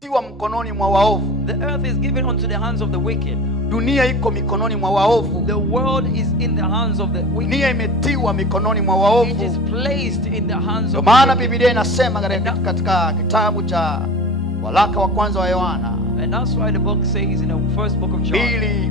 tiwa mkononi mwa waovu. The earth is given unto the hands of the wicked. Dunia iko mikononi mwa waovu. The world is in the hands of the wicked. Dunia imetiwa mikononi mwa waovu. It is placed in the hands of the maana wicked. Biblia inasema katika kitabu cha waraka wa kwanza wa Yohana, and that's why the book says in the first book of John,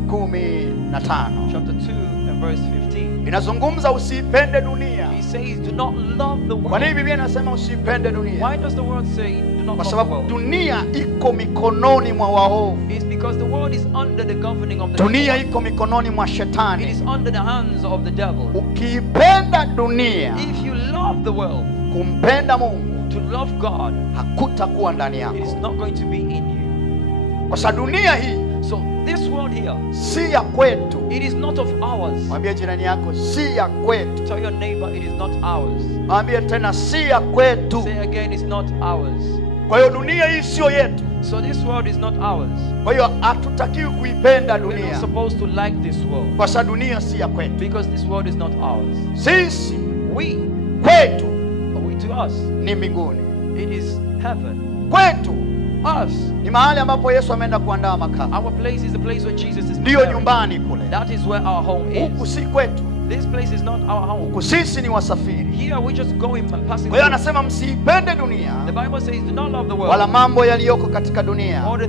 2:15, chapter 2 and verse 15, inazungumza usipende dunia. he says do not love the world. Kwa nini Biblia inasema usipende dunia? Why does the word say do not Kwa love the sababu world? dunia iko mikononi mwa waovu. It's because the world is under the governing of the Dunia devil. iko mikononi mwa It shetani. is under the hands of the devil. Ukiipenda dunia, If you love the world, kumpenda Mungu to love God, hakutakuwa ndani it is yako. not going to be in you. Kwa sababu dunia hii So this world here, si ya kwetu. it is not of ours. Mwambie jirani yako si ya kwetu. Tell your neighbor it is not ours. Mwambie tena si ya kwetu. Say again, it's not ours. Kwa hiyo dunia hii sio yetu. So this world is not ours. Kwa hiyo hatutakiwi kuipenda We're not dunia, supposed to like this world, kwa sababu dunia si ya kwetu. because this world is not ours. Sisi We, kwetu to us, ni mbinguni. it is heaven. Kwetu Us, ni mahali ambapo Yesu ameenda kuandaa makao. our place is the place where Jesus is Ndiyo preparing. nyumbani kule. That is where our home Huku is. si kwetu. This place is not our home. Huku sisi ni wasafiri. Here we just going and passing Kwa hiyo through. anasema msiipende dunia The Bible says do not love the wala world mambo yaliyoko katika dunia. or the